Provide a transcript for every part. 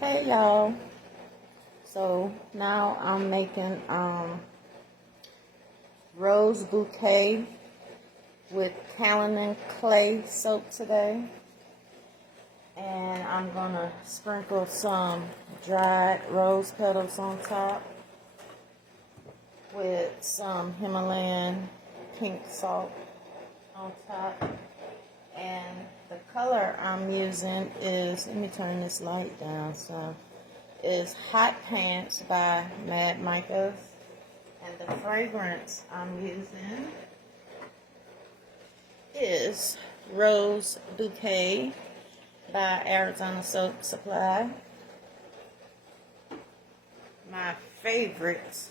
Hey y'all. So now I'm making rose bouquet with Callan clay soap today. And I'm gonna sprinkle some dried rose petals on top with some Himalayan pink salt on top. And the color I'm using is, let me turn this light down so, is Hot Pants by Mad Micah's. And the fragrance I'm using is Rose Bouquet by Arizona Soap Supply. My favorite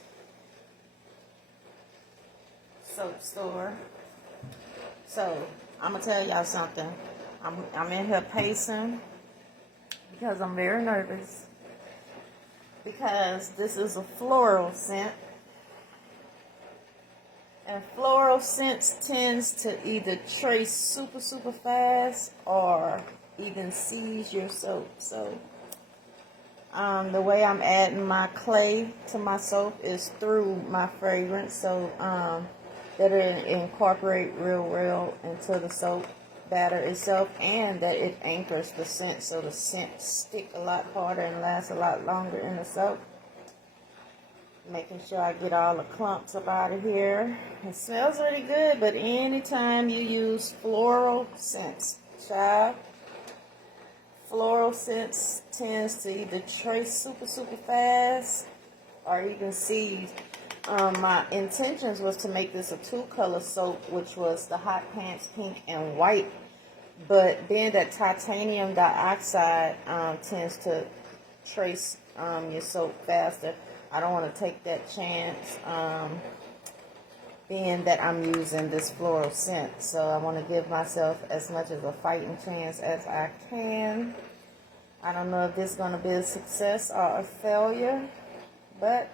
soap store. So I'm gonna tell y'all something. I'm in here pacing because I'm very nervous, because this is a floral scent, and floral scents tends to either trace super fast or even seize your soap. So the way I'm adding my clay to my soap is through my fragrance, so that it incorporate real well into the soap batter itself, and that it anchors the scent so the scent stick a lot harder and lasts a lot longer in the soap. Making sure I get all the clumps up out of here. It smells really good, but anytime you use floral scents, child, floral scents tends to either trace super fast or even seize. My intentions was to make this a 2-color soap, which was the Hot Pants pink and white, but being that titanium dioxide tends to trace your soap faster, I don't want to take that chance, being that I'm using this floral scent. So I want to give myself as much of a fighting chance as I can. I don't know if this is going to be a success or a failure, but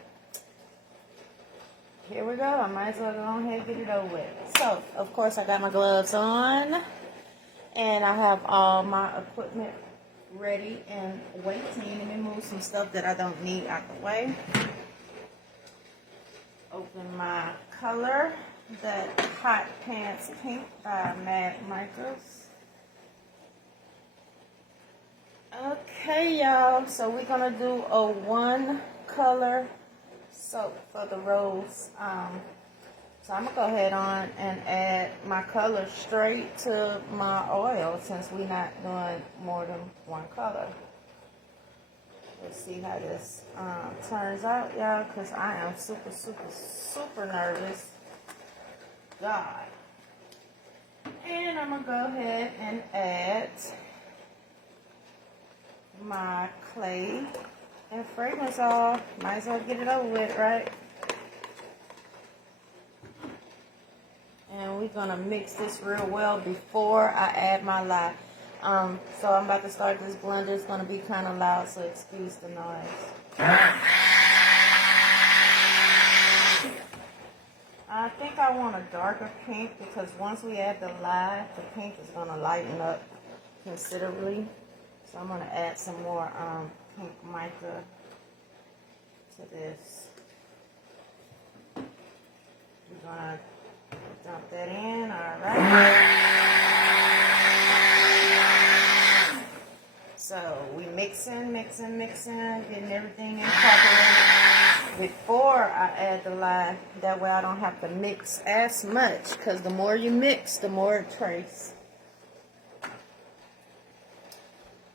here we go. I might as well go ahead and get it over with. So, of course, I got my gloves on, and I have all my equipment ready and waiting. Let me move some stuff that I don't need out the way. Open my color, that Hot Pants Pink by Mad Micah's. Okay, y'all, so we're gonna do a 1-color soap for the rose. So I'm gonna go ahead on and add my color straight to my oil, since we're not doing more than 1 color. Let's see how this turns out, y'all, because I am super nervous. God. And I'm gonna go ahead and add my clay and fragrance oil. Might as well get it over with, right? And we're gonna mix this real well before I add my lye. So I'm about to start this blender. It's gonna be kind of loud, so excuse the noise. I think I want a darker pink, because once we add the lye, the pink is gonna lighten up considerably. So I'm gonna add some more pink mica to this. We're gonna dump that in, alright. So we mixing, getting everything incorporated before I add the lye. That way I don't have to mix as much, because the more you mix, the more it traces.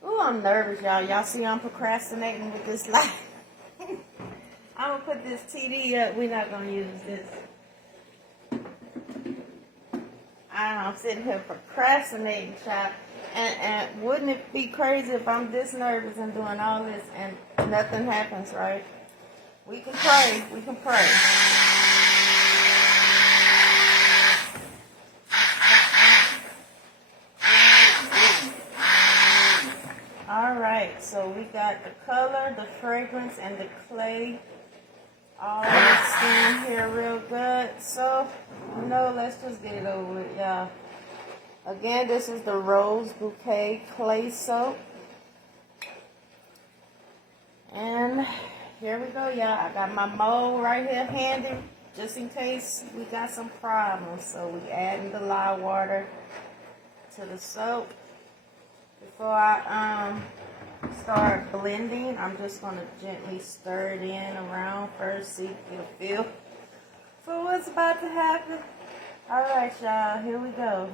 Ooh, I'm nervous, y'all. Y'all see I'm procrastinating with this lye. I'm gonna put this TD up. We're not gonna use this. I'm sitting here procrastinating, child. And wouldn't it be crazy if I'm this nervous and doing all this and nothing happens, right? We can pray. We can pray. All right, so we got the color, the fragrance, and the clay all mixed in here real good. So, let's just get it over with, y'all. Again, this is the Rose Bouquet Clay Soap. And here we go, y'all. I got my mold right here handy just in case we got some problems. So we adding the lye water to the soap. Before I start blending, I'm just going to gently stir it in around first, see, get a feel for what's about to happen. All right, y'all, here we go.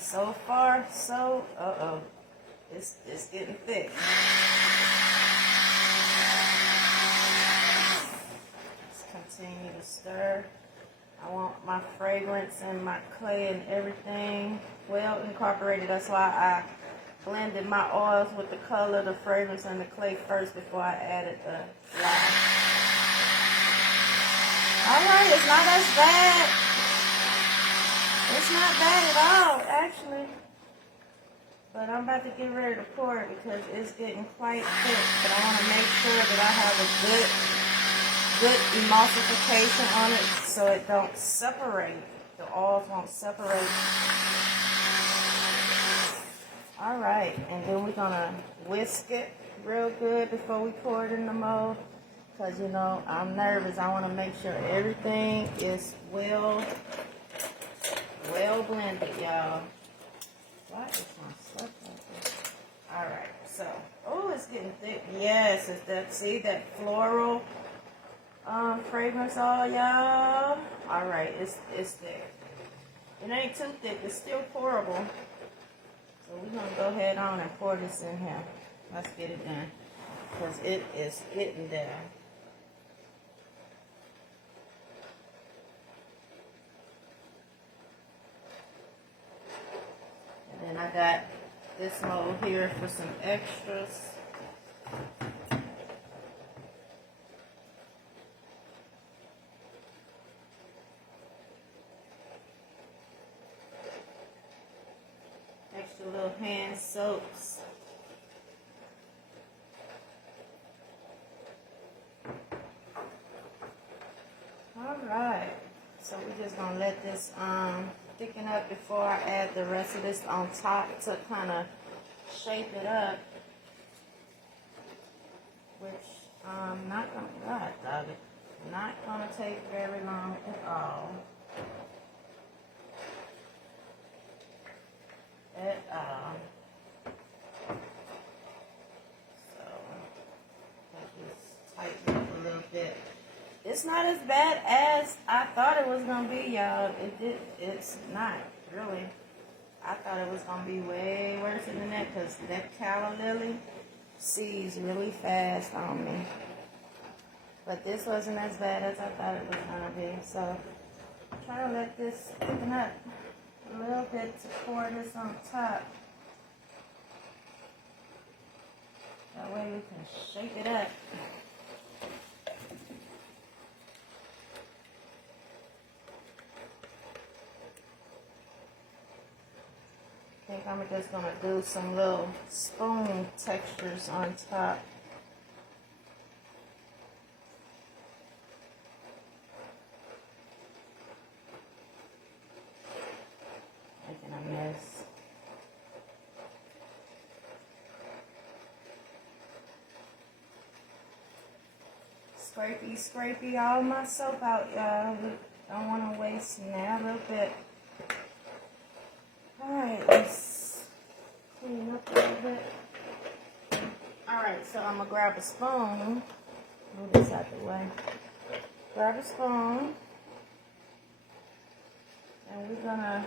So far, so, it's getting thick. Let's continue to stir. I want my fragrance and my clay and everything well incorporated. That's why I blended my oils with the color, the fragrance, and the clay first before I added the lye. Alright, it's not as bad. It's not bad at all, actually. But I'm about to get ready to pour it because it's getting quite thick. But I want to make sure that I have a good emulsification on it so it don't separate. The oils won't separate. Alright, and then we're going to whisk it real good before we pour it in the mold. Because, you know, I'm nervous. I want to make sure everything is well blended, y'all. Why is my stuff like this? Alright, so, oh, it's getting thick. Yes, it's that, see, that floral fragrance all, y'all. Alright, it's thick. It ain't too thick. It's still pourable. So we're going to go ahead on and pour this in here. Let's get it done. Because it is getting there. And then I got this mold here for some extras. Extra little hand soaps. Alright, so we're just going to let this thicken up before I add the rest of this on top to kind of shape it up. Which I'm not going to, not going to take very long at all. So, let this tighten up a little bit. It's not as bad as I thought it was gonna be, y'all. It's not really. I thought it was gonna be way worse than that because that calla lily seeds really fast on me. But this wasn't as bad as I thought it was gonna be. So, try to let this thicken up a little bit to pour this on top. That way we can shake it up. I think I'm just going to do some little spoon textures on top. Making a mess. Scrapey all my soap out, y'all. Don't want to waste now a little bit. Alright, let's clean up a little bit. Alright, so I'm going to grab a spoon. Move this out the way. Grab a spoon. And we're going to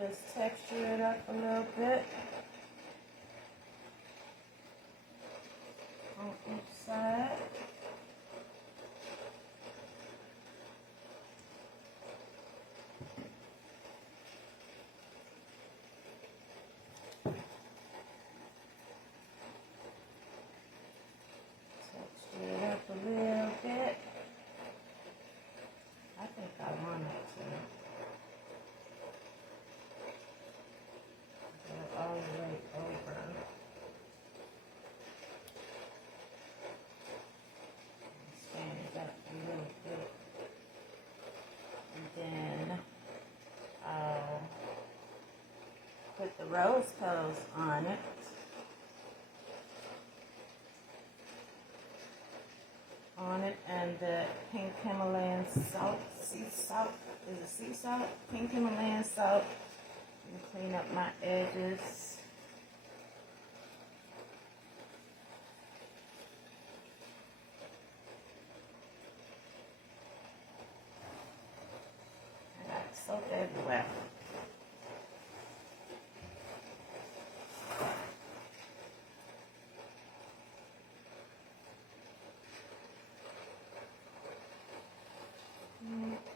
just texture it up a little bit. On each side. All the way the rose petals on it. And the pink Himalayan salt, sea salt. Is it sea salt? Pink Himalayan salt. And clean up my edges. I got soap everywhere.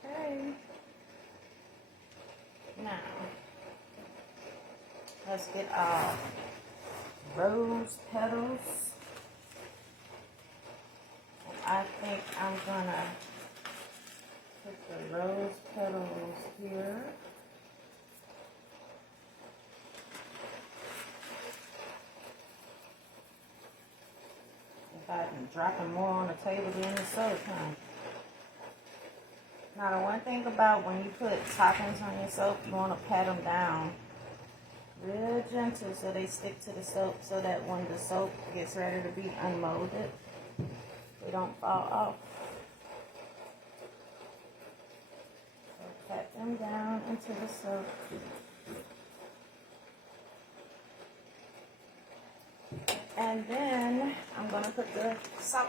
Okay. Now, let's get our rose petals. And I think I'm gonna put the rose petals here. If I can drop them more on the table than the soda can. Now, the one thing about when you put toppings on your soap, you want to pat them down real gentle so they stick to the soap, so that when the soap gets ready to be unmolded, they don't fall off. So pat them down into the soap. And then I'm going to put the salt.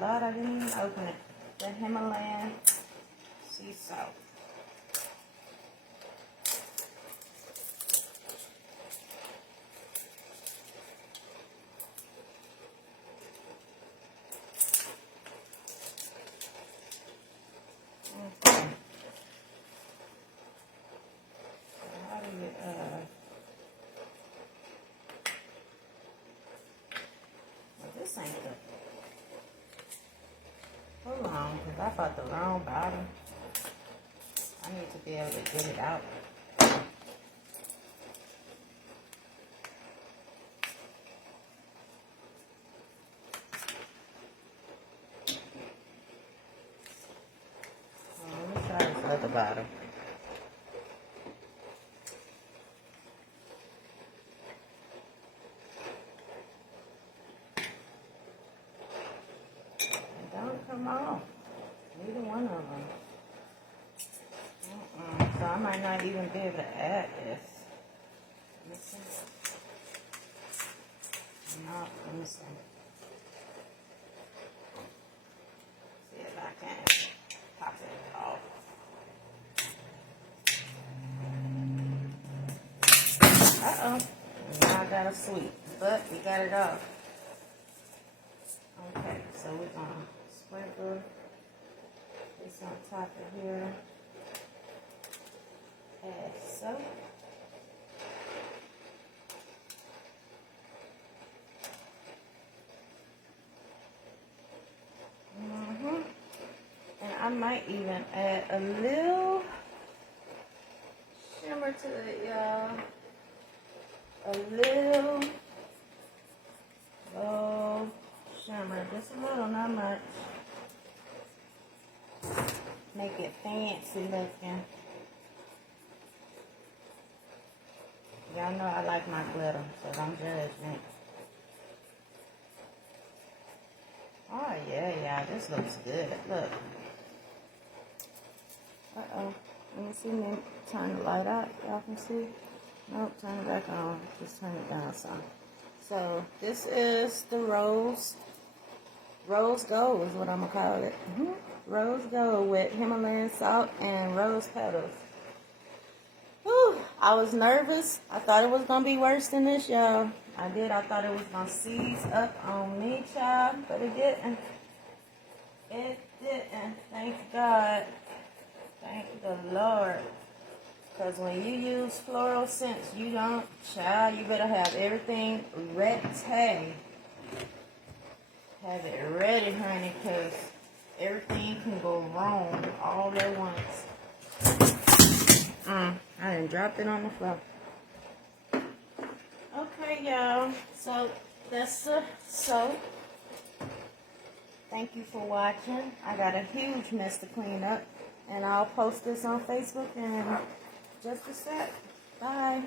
Lord, I didn't even open it. The Himalayan sea salt. Okay. So how do you, well, this ain't the, hold on, because I bought the wrong bottle. I need to be able to get it out. Let me try this other bottle. It don't come off. Neither one of them. So I might not even be able to add this. Let me see. No, let me see. See if I can pop it off. Uh-oh. Now I got a sweet, but we got it off. Okay, so we're going to sprinkle this on top of here. Add soap. And I might even add a little shimmer to it, y'all. A little shimmer. Just a little, not much. Make it fancy looking. Y'all know I like my glitter, so don't judge me. Oh, yeah, this looks good. Look. Uh-oh. Let me see me turn the light out. Y'all can see. Nope, turn it back on. Just turn it down some. So, this is the rose gold is what I'm going to call it. Rose gold with Himalayan salt and rose petals. Whew, I was nervous. I thought it was going to be worse than this, y'all. I thought it was going to seize up on me, child, but it didn't. It didn't. Thank God. Thank the Lord. Because when you use floral scents, you better have everything ready. Have it ready, honey, because everything can go wrong all at once. I done dropped it on the floor. Okay, y'all. So, that's the soap. Thank you for watching. I got a huge mess to clean up. And I'll post this on Facebook in just a sec. Bye.